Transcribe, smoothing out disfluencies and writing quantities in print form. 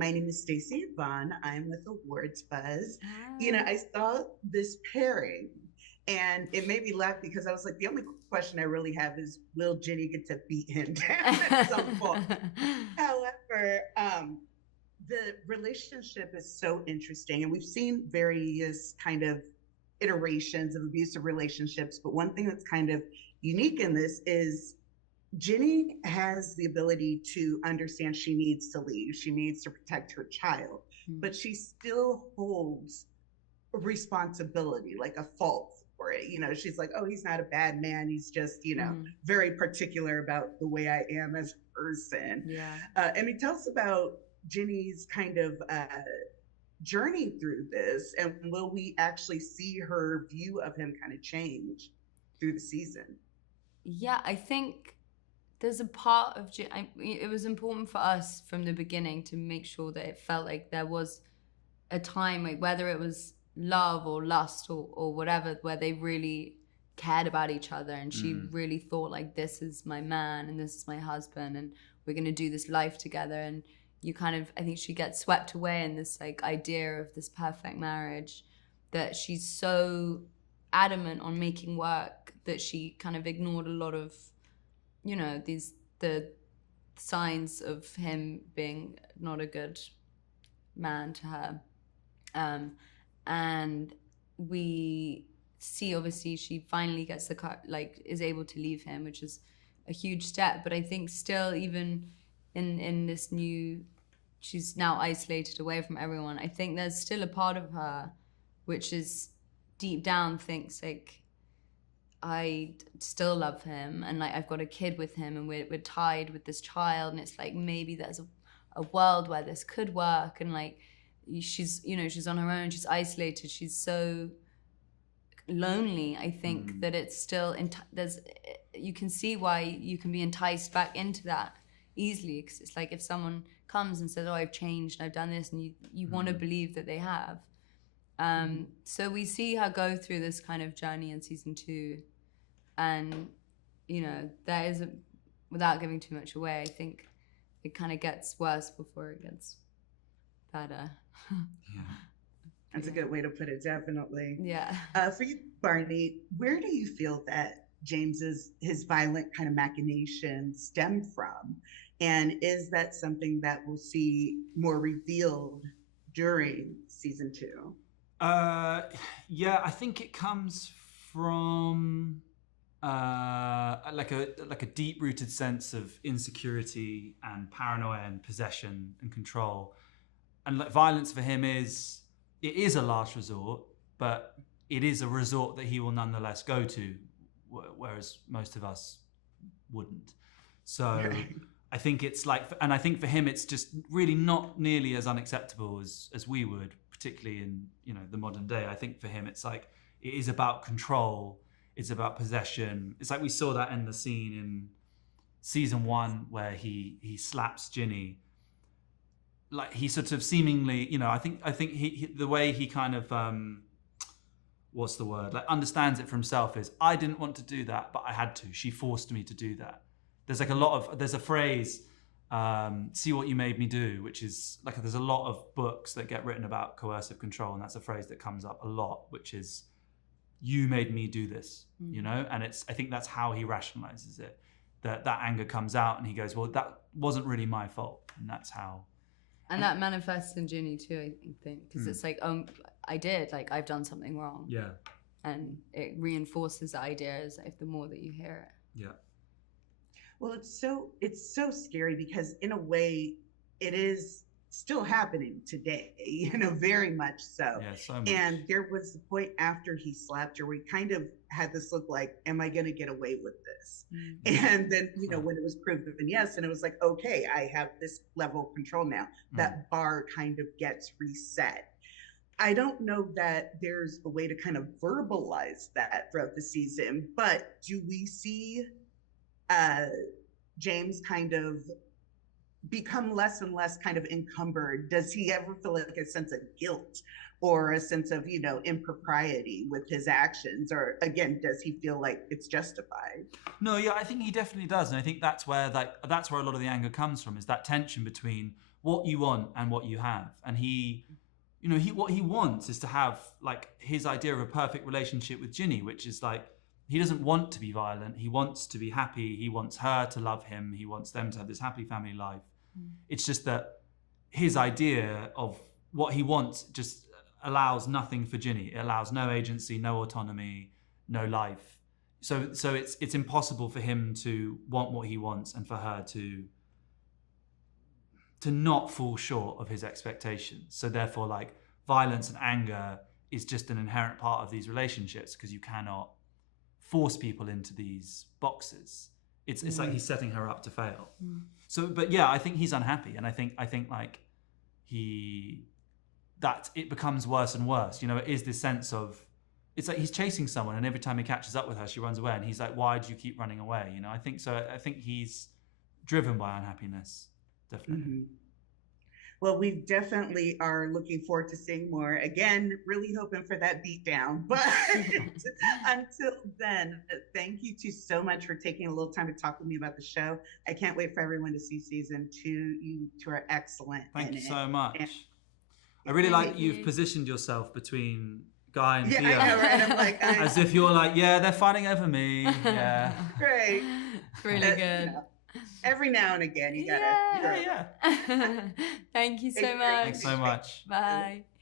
My name is Stacey Yvonne. I'm with Awards Buzz. Ah. I saw this pairing and it made me laugh because I was like, the only question I really have is, will Jenny get to beat him down at some point? However, the relationship is so interesting, and we've seen various kind of iterations of abusive relationships. But one thing that's kind of unique in this is Jenny has the ability to understand she needs to leave. She needs to protect her child, but she still holds a responsibility, like a fault for it. She's like, oh, he's not a bad man. He's just, very particular about the way I am as a person. Yeah. And he tells about Jenny's kind of journey through this, and will we actually see her view of him kind of change through the season? Yeah, I think there's a part of it was important for us from the beginning to make sure that it felt like there was a time, like whether it was love or lust or whatever, where they really cared about each other, and she really thought like, this is my man and this is my husband and we're going to do this life together. And you kind of, I think she gets swept away in this like idea of this perfect marriage that she's so adamant on making work that she kind of ignored a lot of, the signs of him being not a good man to her. And we see, obviously, she finally gets the car, like is able to leave him, which is a huge step. But I think still, even in this new, she's now isolated away from everyone. I think there's still a part of her which is deep down thinks like, I still love him, and like I've got a kid with him, and we're tied with this child, and it's like maybe there's a world where this could work. And like she's she's on her own, she's isolated, she's so lonely. I think that it's still there's, you can see why you can be enticed back into that easily, because it's like if someone comes and says, oh, I've changed and I've done this, and you want to believe that they have. So we see her go through this kind of journey in season 2, and there is without giving too much away, I think it kind of gets worse before it gets better. Yeah. That's a good way to put it, definitely. Yeah. For you, Barney, where do you feel that James's his violent kind of machinations stem from? And is that something that we'll see more revealed during season 2? Yeah, I think it comes from like a deep rooted sense of insecurity and paranoia and possession and control. And like violence for him is a last resort, but it is a resort that he will nonetheless go to, whereas most of us wouldn't. So I think it's like, and I think for him it's just really not nearly as unacceptable as we would, particularly in the modern day. I think for him it's like, it is about control, it's about possession. It's like we saw that in the scene in season 1 where he slaps Ginny. Like he sort of seemingly, I think he the way he kind of what's the word, like understands it for himself is, I didn't want to do that, but I had to. She forced me to do that. There's like there's a phrase, see what you made me do, which is like, there's a lot of books that get written about coercive control, and that's a phrase that comes up a lot, which is, you made me do this, and I think that's how he rationalizes it, that anger comes out and he goes, well, that wasn't really my fault, and that's how. And that manifests in Ginny too, I think, because it's like, I did, like I've done something wrong. Yeah. And it reinforces the idea as if the more that you hear it. Yeah. Well, it's so scary because in a way it is still happening today, very much so. Yeah, so much. And there was the point after he slapped her, we kind of had this look like, am I going to get away with this? Mm-hmm. And then, when it was proven yes, and it was like, okay, I have this level of control now, that bar kind of gets reset. I don't know that there's a way to kind of verbalize that throughout the season, but do we see James kind of become less and less kind of encumbered? Does he ever feel like a sense of guilt or a sense of, impropriety with his actions? Or again, does he feel like it's justified? No, yeah, I think he definitely does. And I think that's where a lot of the anger comes from, is that tension between what you want and what you have. And he, what he wants is to have like his idea of a perfect relationship with Ginny, which is like, he doesn't want to be violent. He wants to be happy. He wants her to love him. He wants them to have this happy family life. It's just that his idea of what he wants just allows nothing for Ginny. It allows no agency, no autonomy, no life. So it's impossible for him to want what he wants and for her to not fall short of his expectations. So therefore, like, violence and anger is just an inherent part of these relationships, because you cannot force people into these boxes. It's like he's setting her up to fail. So, but yeah, I think he's unhappy, and I think like that it becomes worse and worse. It is this sense of, it's like he's chasing someone, and every time he catches up with her, she runs away, and he's like, why do you keep running away? I think so. I think he's driven by unhappiness, definitely. Well, we definitely are looking forward to seeing more. Again, really hoping for that beatdown. But until then, thank you two so much for taking a little time to talk with me about the show. I can't wait for everyone to see season 2. You two are excellent. Thank you so much. I really like you've positioned yourself between Guy and Theo. I know, right? I'm like, as if you're like, yeah, they're fighting over me. Yeah. Great. Really good. Every now and again, you gotta. Yeah. Thank you so much. Thanks so much. Bye.